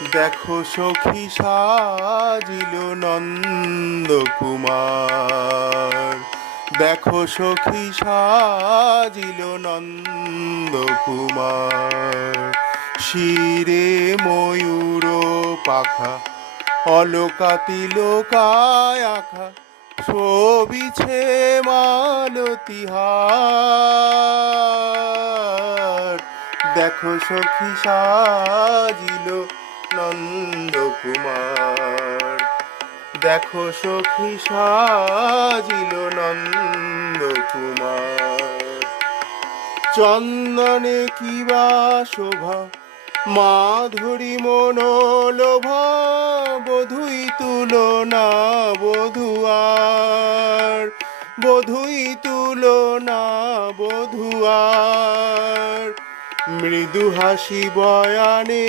দেখো সখী সাজিল নন্দকুমার, দেখো সখী সাজিল নন্দকুমার। শিরে ময়ূর পাখা, অলকা তিলকায় আঁখা, শোভিছে মালতীহার। দেখো সখী সাজিল নন্দকুমার, দেখো সখী সাজিল নন্দকুমার। চন্দনে কিবা শোভা, মাধুরী মনোলোভা, বধুই তুলনা বধুয়ার, বধুই তুলনা বধুয়ার। মৃদু হাসি বয়ানে